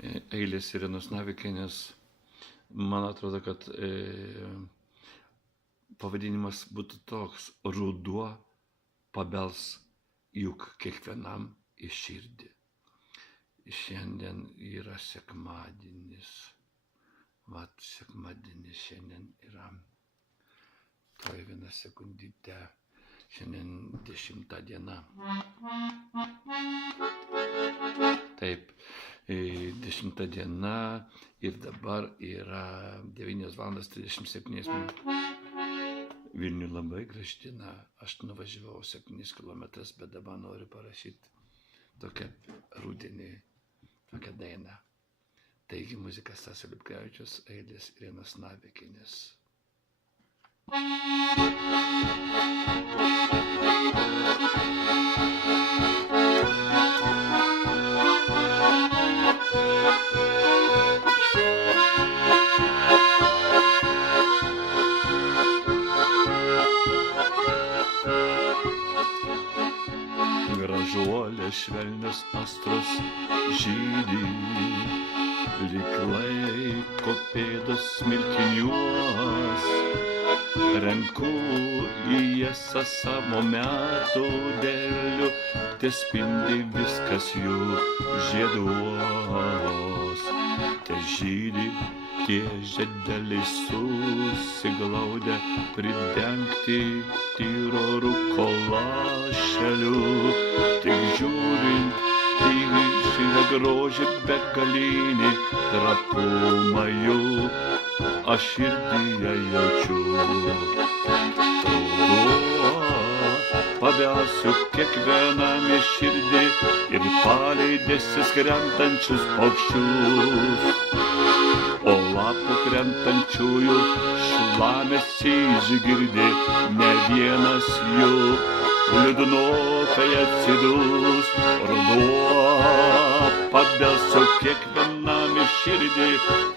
eilės Irenos Navikienės. Man atrodo, kad pavadinimas būtų toks: ruduo pabels juk kiekvienam į širdį. Šiandien yra sekmadienis. Vat sekmadienis šiandien yra. Tuoj vieną sekundytę. Šiandien 10 diena. Taip, 10 diena ir dabar yra 9:37. Vilniui labai graži diena. Aš nuvažiavau 7 km, bet dabar noriu parašyti tokią rudenį, tokią dainą. Taigi muzika Stasio Liupkevičiaus, eilės Irenos Navikienės. Gražuolės švelnios astros žydi, lyg laiko pėdos smilkiniuos. Renku į jas savo metų derlių, tespindi viskas jų žieduos. Te žydi tie žiedeliai susiglaudę, pridengti tyro rūko lašeliu. Tik žiūrint į šitą grožį begalinį trapumą jų, aš širdyje jaučiu. Ruduo pabelsiu kiekvienam į širdį ir paleidėsi krentančius paukščius. O lapų krentančiųjų šlamesį išgirdi, ne vienas jų liūdnokai atsidus. Ruduo pabelsiu kiekvienam į širdį,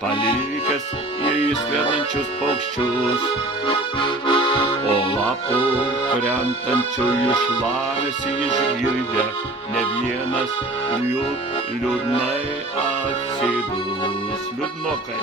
palikęs jais skrendančius paukščius. O lapų krentančiųjų šlamesį išgirdę, ne vienas jų liūdnai atsidus. Liūdnokai.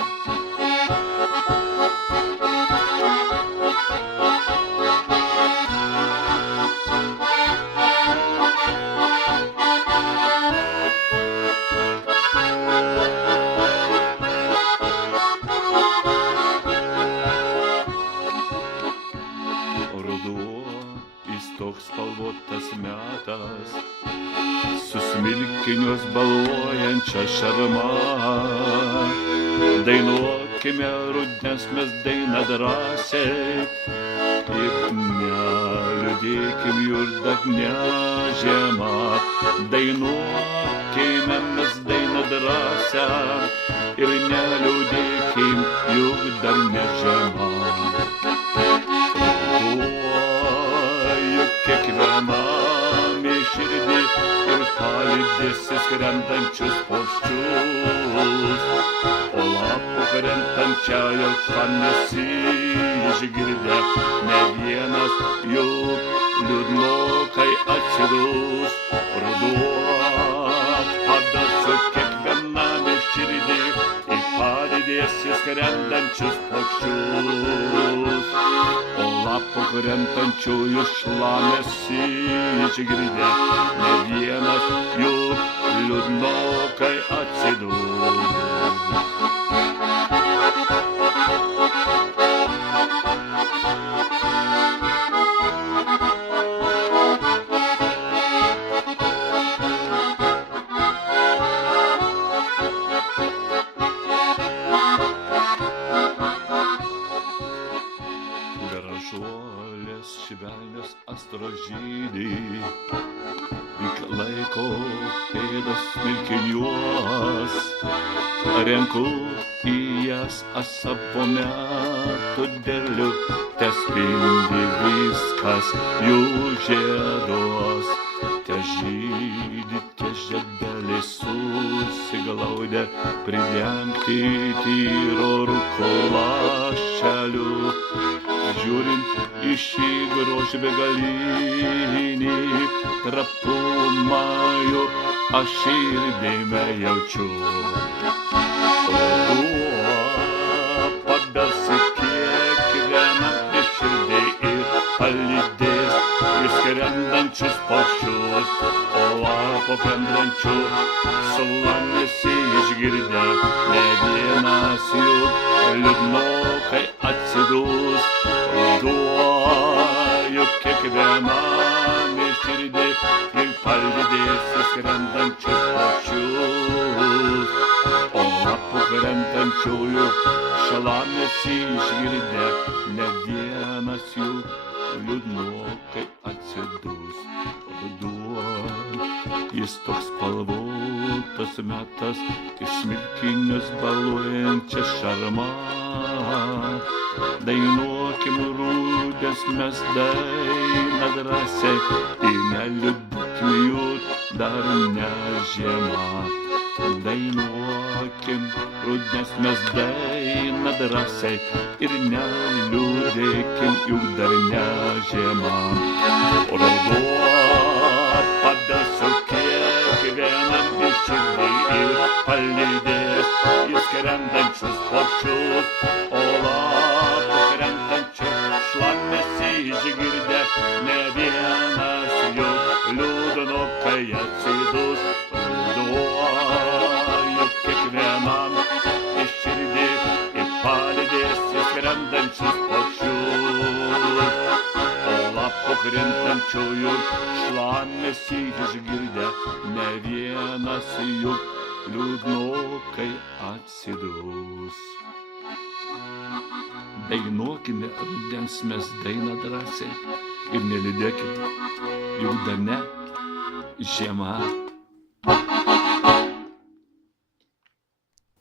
Toks spalvotas metas, su smilkinios balvojančia šarma. Dainuokime rudens mes dainą drąsiai ir neliūdėkim jurdagnę žiemą. Dainuokime mes dainą drąsią ir neliūdėkim jurdagnę žiemą. Kiekvienam į širdį ir palydėsi skrendančius paukščius. O lapų krentančiajo šlamesį išgirdę, ne vienas jų liūdnokai atsidus. Ruduo pabelsiu kiekvienam į širdį ir palydėsi skrendančius paukščius. O lapų krentančiųjų šlamesį išgirdę, ne vienas jų liūdnokai atsidus. Gražuolės švelnios astros žydi, lyg laiko pėdos smilkiniuos. Renku į jas savo metų derlių, tespindi viskas jų žieduos. Te žydi tie žiedeliai susiglaudę, pridengti tyro rūko lašeliu. Žiūrint į šį grožį begalinį trapumą jų, aš širdime jaučiu. Ruduo pabels kiekvieną širdį ir palydės išskrendančius paukščius, o lapo krendančių sulamėsi išgirdę, ne vienas jų liūdnokai atsidus. Ruduo juk kiekvienam širdį ir palydės išskrendančius paukščius, o lapo krentančiųjų šalamėsi išgirdę, ne vienas jų liūdnokai atsidus. Ruduo, jis toks spalvotas metas, iš smilkinius baluojančią šarmą. Dainuokim rudens mes dainą drąsiai ir neliūdėkim jų dar ne žiema. Dainuokim rudens mes dainą drąsiai ir neliūdėkim jų dar ne žiema. Ruduo pabels kiekvienam širdį ir palydės išskrendančius paukščius, o lapo krentančių šlamėsi išgirdę, ne vienas jų liūdnokai atsidus. Ruduo juk kiekvienam širdį ir palydės išskrendančius paukščius, o lapo krentančiųjų šlamėsi išgirdę, ne vienas jų liūdnokai atsidus. Dainuokime rudens mes dainą drąsiai ir neliūdėkime, juk dar ne žiema.